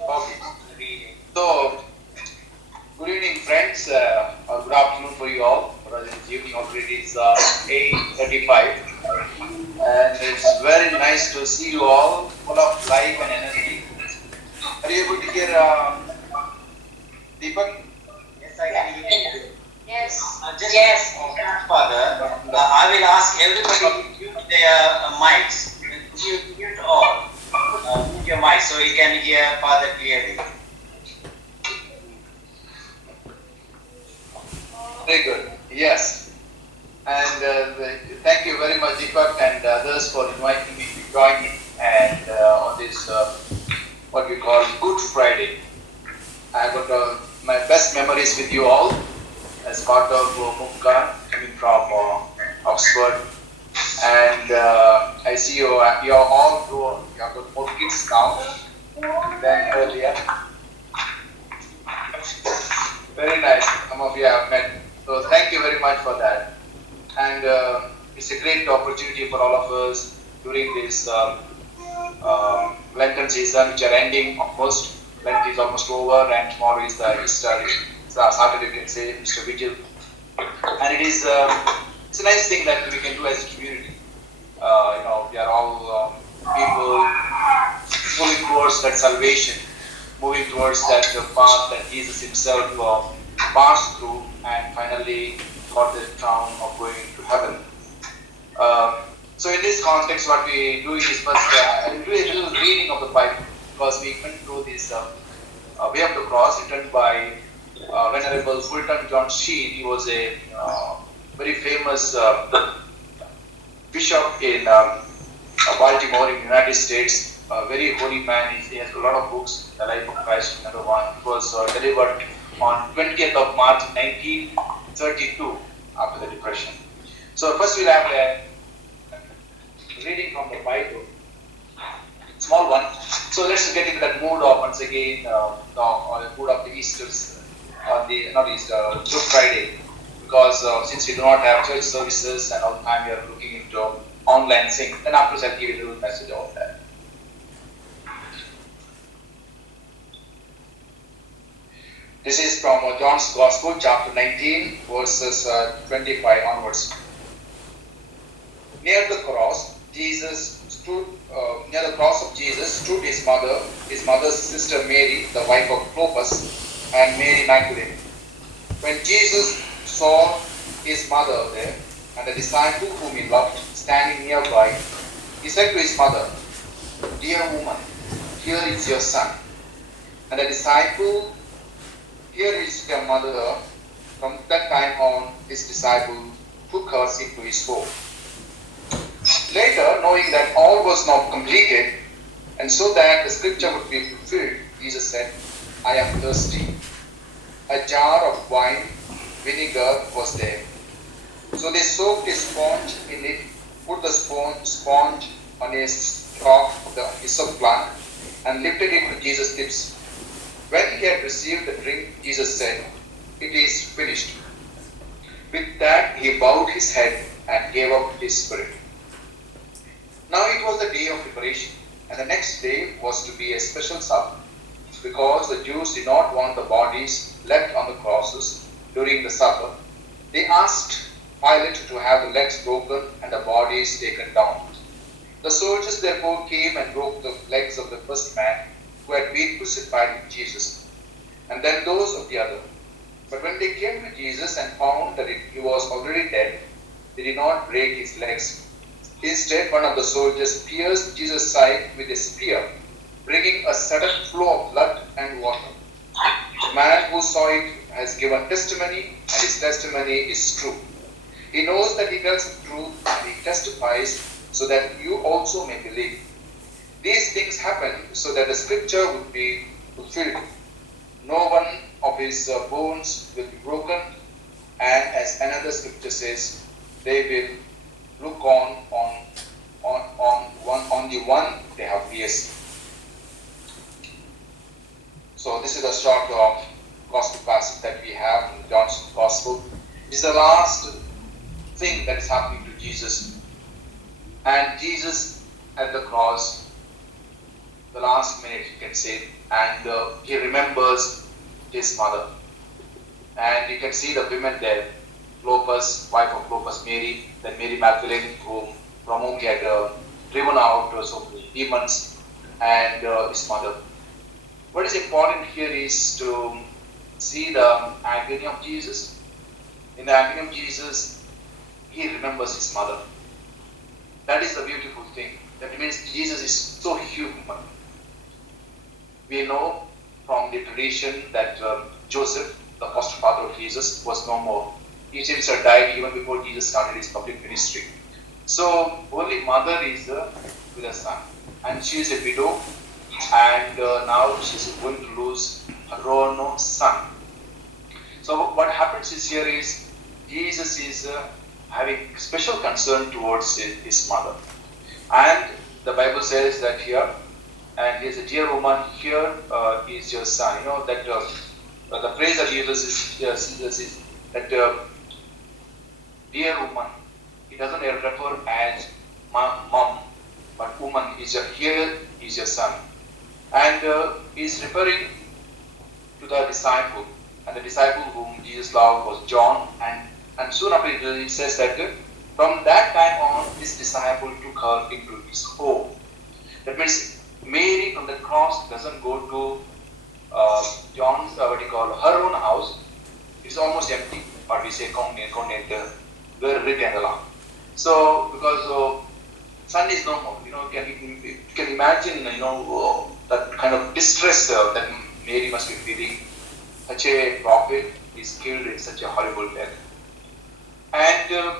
Okay. So, good evening, friends, or good afternoon for you all. Rather than evening already, it's 8:35, and it's very nice to see you all, full of life and energy. Are you able to hear Deepak? Yes, I can hear you. Yes. Yes, Father, I will ask everybody to mute their mics. Mute all. Mute your mic so you can hear Father clearly. Very good. Yes. And thank you very much, Deepak, and others for inviting me to join in and on this what we call Good Friday. I got my best memories with you all as part of MUKA, coming from Oxford. And I see you're all grown. You have got more kids now than earlier. Very nice. Some of you have met. So thank you very much for that. And it's a great opportunity for all of us during this Lenten season, which are ending almost. Lent is almost over, and tomorrow is the Easter. Saturday, we can say, Easter Vigil. And it is it's a nice thing that we can do as a community. We are all people moving towards that salvation, moving towards that path that Jesus himself passed through and finally got the crown of going to heaven. So in this context, what we do is first do a little reading of the Bible, because we went through this Way of the Cross written by Venerable Fulton John Sheen. He was a very famous bishop in Baltimore in the United States, a very holy man. He has a lot of books. The Life of Christ, another one. It was delivered on 20th of March 1932 after the Depression. So first we'll have a reading from the Bible, small one. So let's get into that mood of once again, the mood of the Easter's, Good Friday, because since we do not have church services and all the time we are looking into online thing, then afterwards I'll give you a little message of that. This is from John's Gospel, chapter 19, verses 25 onwards. Near the cross of Jesus stood his mother's sister Mary, the wife of Clopas, and Mary Magdalene. When Jesus saw his mother there and the disciple whom he loved standing nearby, he said to his mother, "Dear woman, here is your son." And the disciple, "Here is your mother." From that time on, his disciple took her into his home. Later, knowing that all was now completed, and so that the scripture would be fulfilled, Jesus said, "I am thirsty." A jar of wine vinegar was there. So they soaked a sponge in it, put the sponge on a stalk of the hyssop plant, and lifted it to Jesus' lips. When he had received the drink, Jesus said, "It is finished." With that, he bowed his head and gave up his spirit. Now it was the day of preparation, and the next day was to be a special Sabbath, because the Jews did not want the bodies left on the crosses during the supper, they asked Pilate to have the legs broken and the bodies taken down. The soldiers therefore came and broke the legs of the first man who had been crucified with Jesus, and then those of the other. But when they came to Jesus and found that he was already dead, they did not break his legs. Instead, one of the soldiers pierced Jesus' side with a spear, bringing a sudden flow of blood and water. The man who saw it has given testimony, and his testimony is true. He knows that he tells the truth, and he testifies so that you also may believe. These things happened so that the scripture would be fulfilled. No one of his bones will be broken, and as another scripture says, they will look on the one they have pierced. So this is a short gospel passage that we have in John's gospel. This is the last thing that is happening to Jesus. And Jesus at the cross, the last minute you can say, and he remembers his mother. And you can see the women there, Clopas, wife of Clopas, Mary, then Mary Magdalene, from whom he had driven out so many demons, and his mother. What is important here is to see the agony of Jesus. In the agony of Jesus, he remembers his mother. That is the beautiful thing. That means Jesus is so human. We know from the tradition that Joseph, the foster father of Jesus, was no more. He himself died even before Jesus started his public ministry. So only mother is with a son, and she is a widow, and now she is going to lose her own son. So what happens is here is Jesus is having special concern towards his mother, and the Bible says that here, and he is a dear woman, here is your son. You know that the phrase that he uses is that dear woman. He doesn't refer as mom, but woman. Here is your son, and he is referring to the disciple, and the disciple whom Jesus loved was John, and soon after it says that from that time on, this disciple took her into his home. That means Mary from the cross doesn't go to John's, her own house. It's almost empty, or we say, so because son is no more, you can imagine, that kind of distress that Mary must be feeling. Such a prophet is killed in such a horrible death, and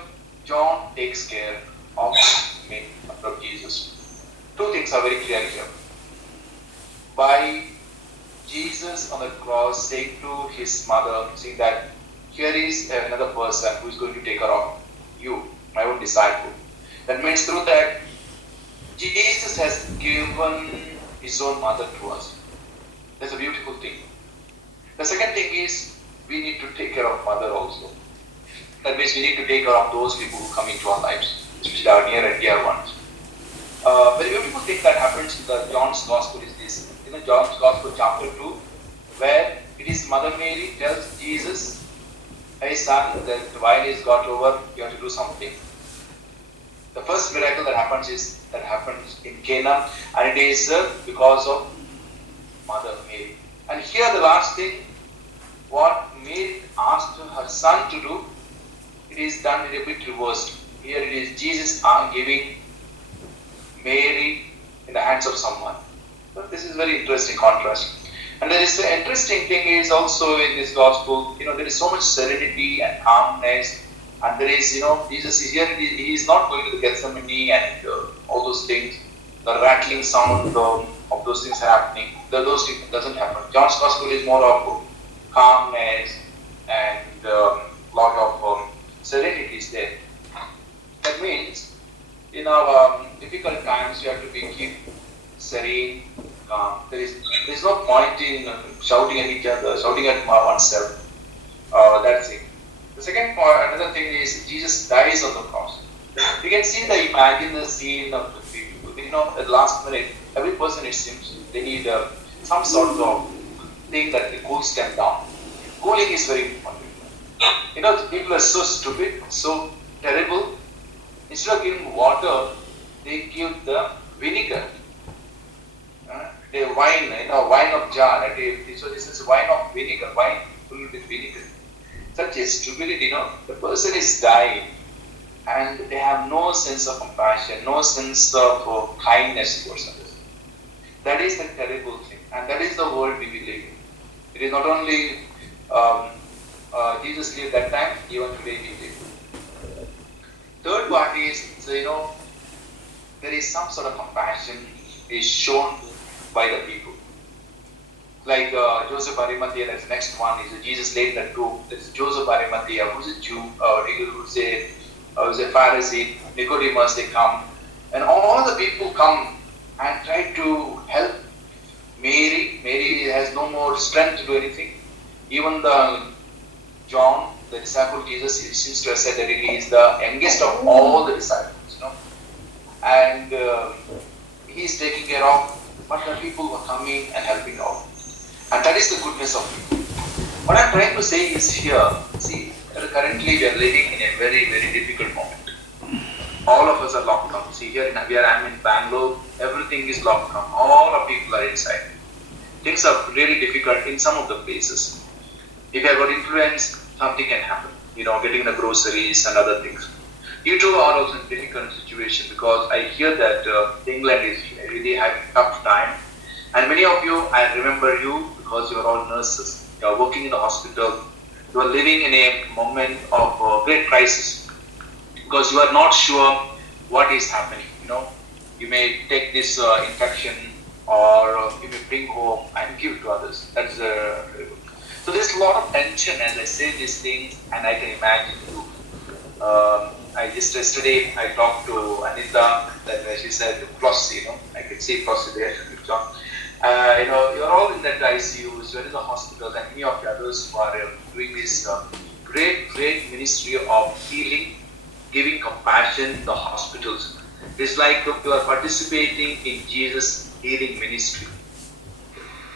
John takes care of Mary, of Jesus. Two things are very clear here. By Jesus on the cross saying to his mother, saying that here is another person who is going to take care of you, my own disciple. That means through that, Jesus has given his own mother to us. That's a beautiful thing. The second thing is, we need to take care of mother also. That means we need to take care of those people who come into our lives, especially our near and dear ones. Very beautiful thing that happens in the John's Gospel is this. In the John's Gospel chapter 2, where it is Mother Mary tells Jesus, hey son, the wine is got over, you have to do something. The first miracle that happens in Cana, and it is because of Mother Mary. And here the last thing, what Mary asked her son to do, it is done in a bit reversed. Here it is Jesus giving Mary in the hands of someone. But this is very interesting contrast. And there is an interesting thing is also in this gospel, there is so much serenity and calmness, and there is, Jesus is here, he is not going to the Gethsemane and all those things, the rattling sound of those things happening, those things doesn't happen. John's gospel is more of calmness and lot of serenity is there. That means in our difficult times, you have to keep serene, calm. There is no point in shouting at each other, shouting at oneself. That's it. The second part, another thing is Jesus dies on the cross. You can see imagine the scene of the people. At the last minute, every person, it seems, they need some sort of thing that cools them down. Cooling is very important. People are so stupid, so terrible. Instead of giving water, they give the vinegar. The wine, wine of jar. So this is wine of vinegar, wine filled with vinegar. Such a stupidity, the person is dying and they have no sense of compassion, no sense of kindness towards others. That is the terrible thing, and that is the world we live in. It is not only Jesus lived that time, even today we live. Third part is, there is some sort of compassion is shown by the people. Like Joseph Arimathea, that's the next one, is Jesus laid that tomb. There's Joseph Arimathea, who's a Jew, who's a Pharisee, Nicodemus, they come. And all the people come and try to help Mary. Mary has no more strength to do anything. Even the John, the disciple of Jesus, he seems to have said that he is the youngest of all the disciples, And he is taking care of, but the people were coming and helping out. And that is the goodness of people. What I'm trying to say is here, see, currently we are living in a very, very difficult moment. All of us are locked down. See, I'm in Bangalore, everything is locked down. All of people are inside. Things are really difficult in some of the places. If you have got influence, something can happen. Getting the groceries and other things. You two are also in a difficult situation because I hear that England is really having a tough time. And many of you, I remember you because you are all nurses. You are working in the hospital. You are living in a moment of great crisis because you are not sure what is happening. You may take this infection or you may bring home and give to others. That's so there's a lot of tension as I say these things, and I can imagine you. Yesterday I talked to Anita, that she said, Flossie, I could see Flossie there. You're all in that ICU, so in the hospitals, and many of the others who are doing this great ministry of healing, giving compassion in the hospitals. It's like you are participating in Jesus' healing ministry.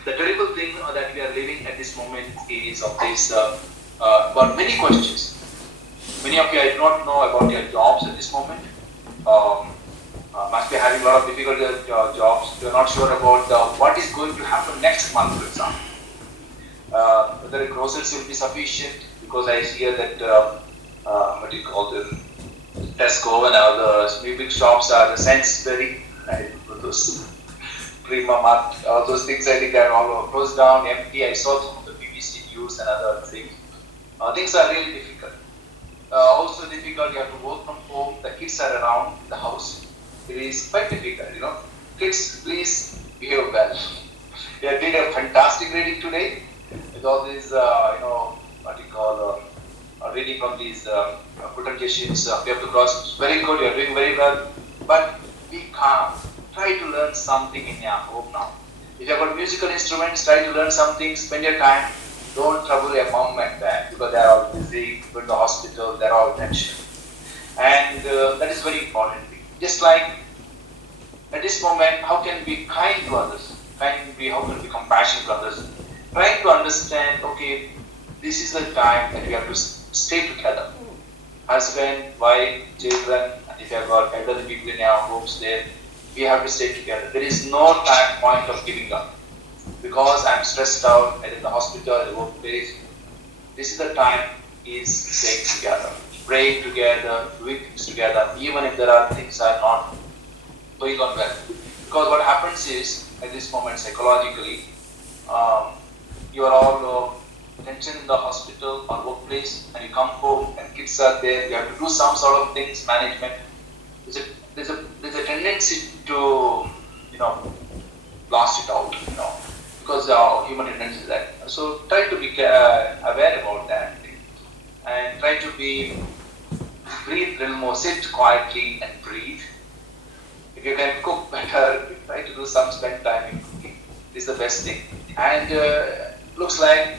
The terrible thing that we are living at this moment is of this, but many questions. Many of you, I do not know about your jobs at this moment. Must be having a lot of difficult jobs. You are not sure about what is going to happen next month, for example. Whether groceries will be sufficient, because I hear that what do you call the Tesco and other big shops are the Sainsbury, those Prima Mart, those things I think they are all closed down, empty. I saw some of the BBC news and other things. Things are really difficult. Also difficult, you have to work from home, the kids are around the house. It is quite difficult, Kids, please behave well. You did a fantastic reading today with all these, what you call, reading from these quotations. We have to cross. Very good, you are doing very well. But be calm. Try to learn something in your home now. If you have got musical instruments, try to learn something, spend your time. Don't trouble your mom and dad because they are all busy, go to the hospital, they are all tension. And that is very important. Just like at this moment, how can we be kind to others? How can we be compassionate to others? Trying to understand, okay, this is the time that we have to stay together. Husband, wife, children, and if you have got elderly people in our homes there, we have to stay together. There is no point of giving up. Because I'm stressed out and in the hospital, at the workplace, this is the time is staying together, praying together, doing things together, even if there are things that are not going on well. Because what happens is, at this moment psychologically, you are all tension in the hospital or workplace, and you come home and kids are there, you have to do some sort of things, management. There's a tendency to, blast it out, because our human tendency is that. So try to be aware about that and try to breathe a little more, sit quietly and breathe. If you can cook better, try to do some spend time in cooking. This is the best thing. And looks like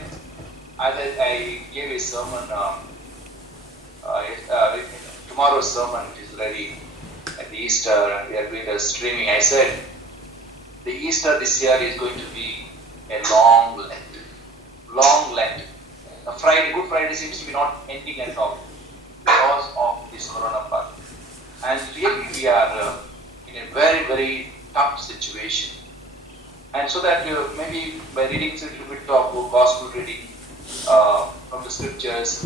I gave a sermon, tomorrow's sermon is ready at the Easter, and we are doing a streaming. I said, the Easter this year is going to be a long Lent. Good Friday seems to be not ending at all because of this corona part. And really we are in a very, very tough situation. And so that maybe by reading a little bit of gospel reading from the scriptures,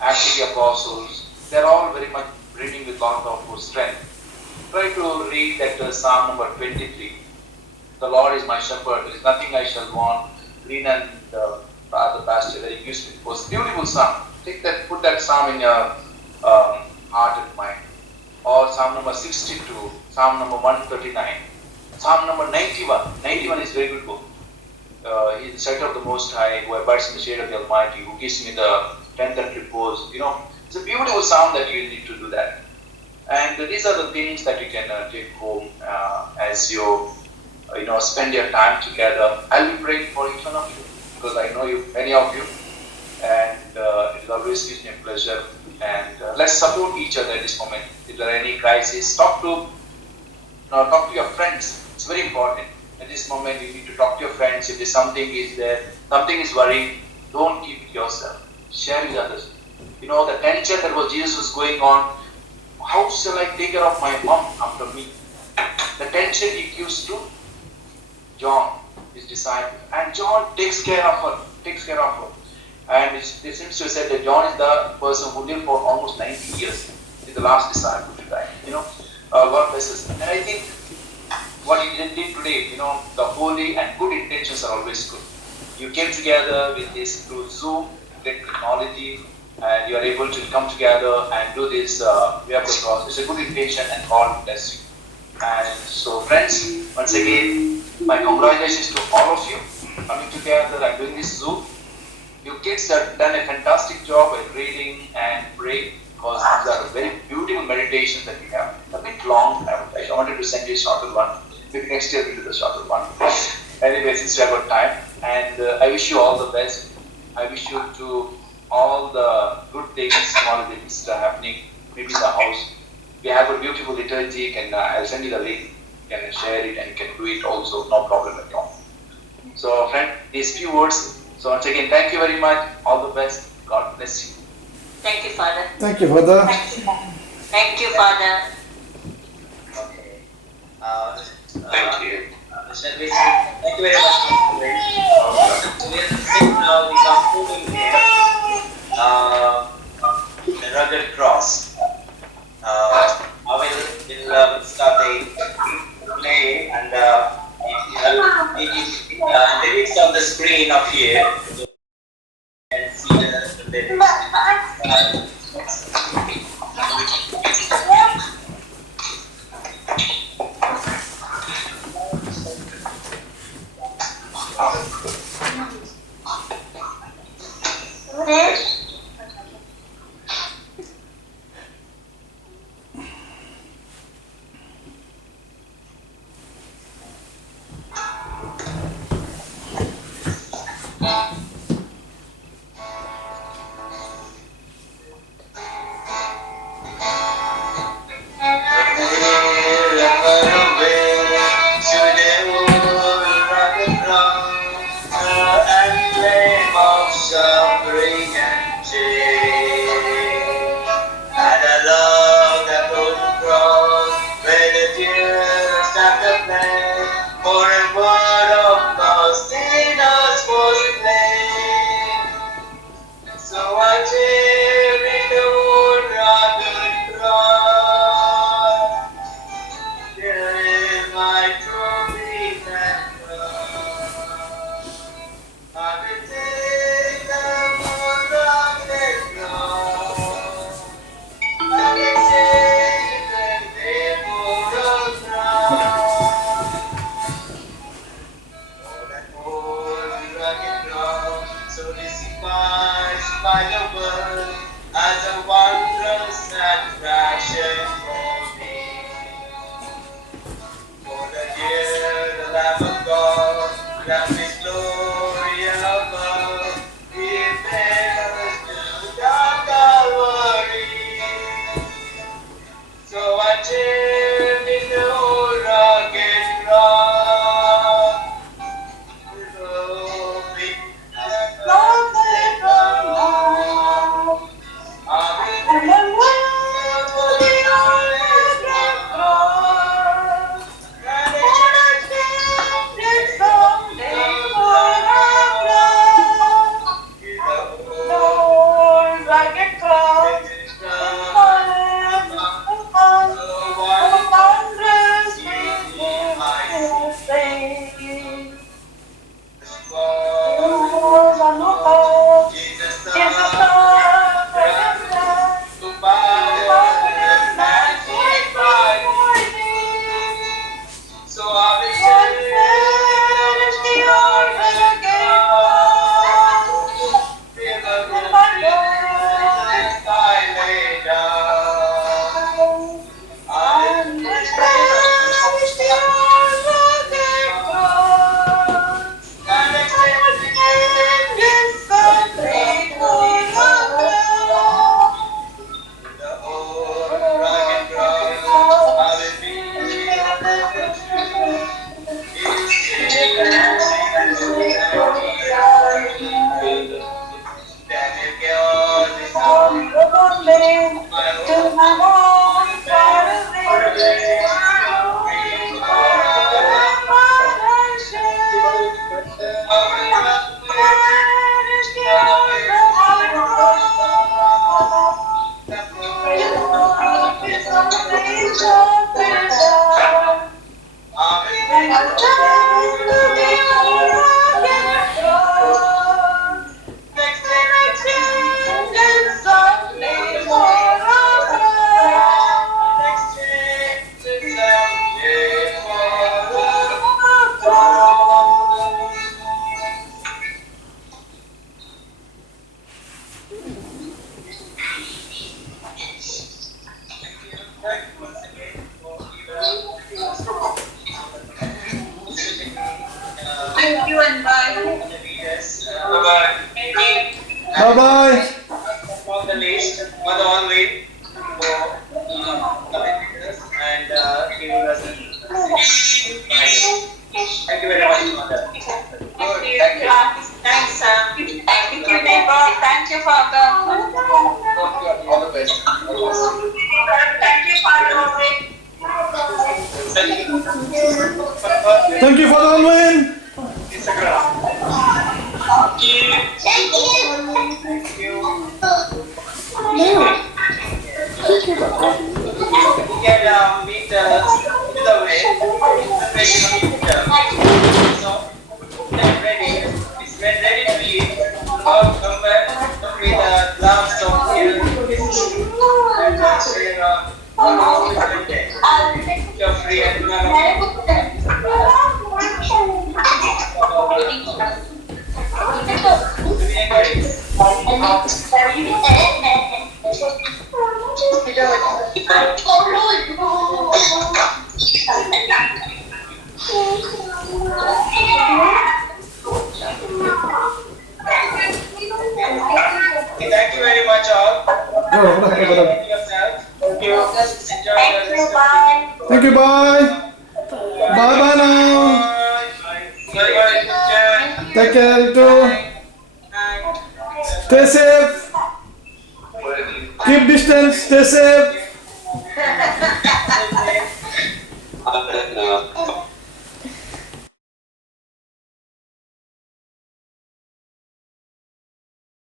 Acts of the Apostles, they're all very much reading with lot of strength. Try to read that Psalm number 23. The Lord is my shepherd, there is nothing I shall want. Green and the pasture, very useful. It was a beautiful psalm. Take that, put that psalm in your heart and mind. Or Psalm number 62, Psalm number 139, Psalm number 91. 91 is a very good book. He is the shelter of the Most High, who abides in the shade of the Almighty, who gives me the strength and repose. It's a beautiful psalm that you need to do that. And these are the things that you can take home as you spend your time together. I'll be praying for each one of you because I know you, many of you, and it always gives me a pleasure. And let's support each other at this moment. If there are any crises, talk to your friends. It's very important. At this moment, you need to talk to your friends. If there's something is worrying, don't keep it yourself. Share with others. The tension that was Jesus was going on. How shall I take care of my mom after me? The tension he gives to John, his disciple, and John takes care of her. And it seems to have said that John is the person who lived for almost 90 years. He's the last disciple to die. God bless us. And I think what he did today, the holy and good intentions are always good. You came together with this through Zoom, technology, and you are able to come together and do this way of the cross. It's a good intention, and God bless you. And so, friends, once again, my congratulations to all of you coming together and doing this Zoom. You kids have done a fantastic job at reading and praying because these are very beautiful meditations that we have. A bit long. I wanted to send you a shorter one. Maybe next year we'll do the shorter one. Anyway, since we have got time, and I wish you all the best. I wish you to all the good things, small things that are happening, maybe in the house. We have a beautiful liturgy, and I'll send you the link. You can share it and you can do it also, no problem at all. So, friend, these few words. So once again, thank you very much. All the best. God bless you. Thank you, Father. Thank you, Father. Thank you, Father. Okay. Thank you. Thank you very much. We are sing now the concluding hymn, the rugged cross. I will start the play and lyrics on the screen up here. And see the lyrics. to my home far Thank you and bye. Bye-bye. Bye bye. On the list, on the online for coming with us and giving us thank you very much, Mother. Thank you. Thanks, Sam. Thank you, Deepak. Thank you, Father. All the best. Thank you, Father. Thank you for the Olvin. Instagram. Thank you. Thank you. Think about that. You can meet the way. So, when ready, it's when ready to eat. Come back with a glass of milk and share you're free and thank you very much all. Take care of yourself. Thank you. Enjoy the rest of Thank you. Bye. Bye bye now. Bye-bye. Take care too. Stay safe. Keep distance. Stay safe. Bye.